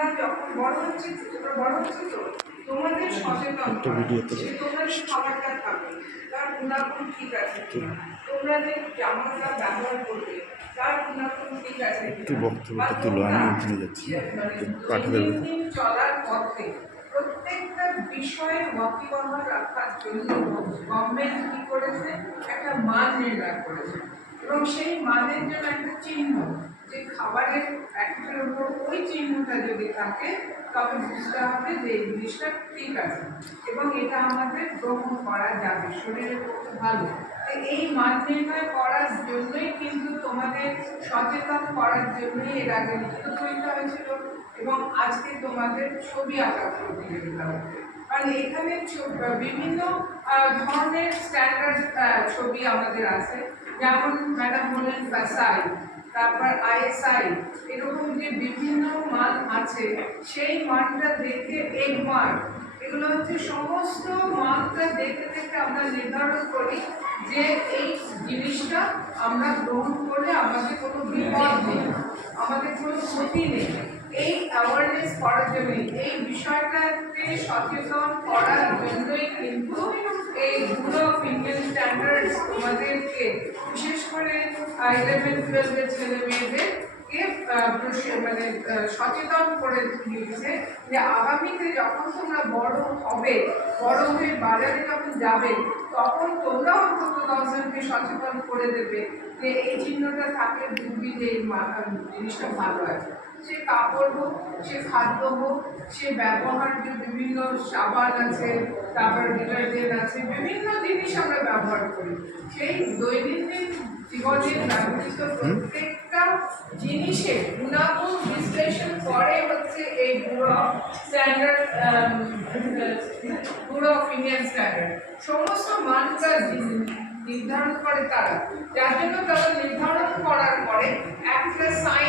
তোমরা যখন বড় হচ্ছে তোমরা বড় হচ্ছে তো তোমাদের সচেতন তোমরা যে খাবারটা খাবে তার গুণাগুণ ঠিক আছে কিনা, তোমরা যে জামাটা ব্যবহার করবে তার গুণাগুণ ঠিক আছে দৈনন্দিন চলার পথে প্রত্যেকটা বিষয়ে ওয়াকিবহাল রাখার জন্য গভর্নমেন্ট কি করেছে, একটা মান নির্ণয় করেছে এবং সেই মানের জন্য একটা চিহ্ন, যে খাবারের প্যাকেটের উপর ওই চিহ্নটা যদি থাকে তবে বুঝতে হবে যে এই জিনিসটা ঠিক আছে এবং এটা আমাদের গ্রহণ করা যাবে, শরীরের পক্ষে ভালো। এই মান নির্ণয় করার জন্যই কিন্তু তোমাদের সচেতন করার জন্যই এর আগে লিখিত পরীক্ষা হয়েছিল এবং আজকে তোমাদের ছবি আঁকা প্রতিযোগিতা হচ্ছে। কারণ এখানে বিভিন্ন ধরনের স্ট্যান্ডার্ড ছবি আমাদের আছে, যেমন ম্যাডাম বললেন ফাসাই, তারপর আইএসআই, এরকম যে বিভিন্ন মান আছে সেই মানটা দেখে এক মার্ক, এগুলো হচ্ছে সমস্ত মানটা দেখে দেখে আমরা নির্ধারণ করি যে এই জিনিসটা আমরা গ্রহণ করলে আমাদের কোনো বিপদ নেই, আমাদের কোনো ক্ষতি নেই। এই অ্যাওয়ারনেস করার জন্যই, এই বিষয়টাকে সচেতন করার জন্যই কিন্তু এই ব্যুরো অফ ইন্ডিয়ান স্ট্যান্ডার্ডস আমাদেরকে বিশেষ করে 11-12 ছেলে মেয়েদেরকে মানে সচেতন করে দিয়েছে যে আগামীতে যখন তোমরা বড় হবে, বড় হয়ে বাজারে যখন যাবে তখন তোমরাও অন্তত 10 জনকে সচেতন করে দেবে যে এই চিহ্নটা থাকলে বুঝবি যে এই জিনিসটা ভালো আছে। সে কাপড় হোক, সে খাদ্য হোক, সে ব্যবহার্য বিভিন্ন সাবান আছে, তারপর ডিটারজেন্ট আছে, বিভিন্ন জিনিস আমরা ব্যবহার করি। সেই দৈনন্দিন জীবনে ব্যবহৃত প্রত্যেকটা জিনিসের গুণাগুণ বিশ্লেষণ করে হচ্ছে এই bureau of standard, bureau of Indian standard. সমস্ত মানটা নির্ধারণ করে তারা, যার জন্য তারা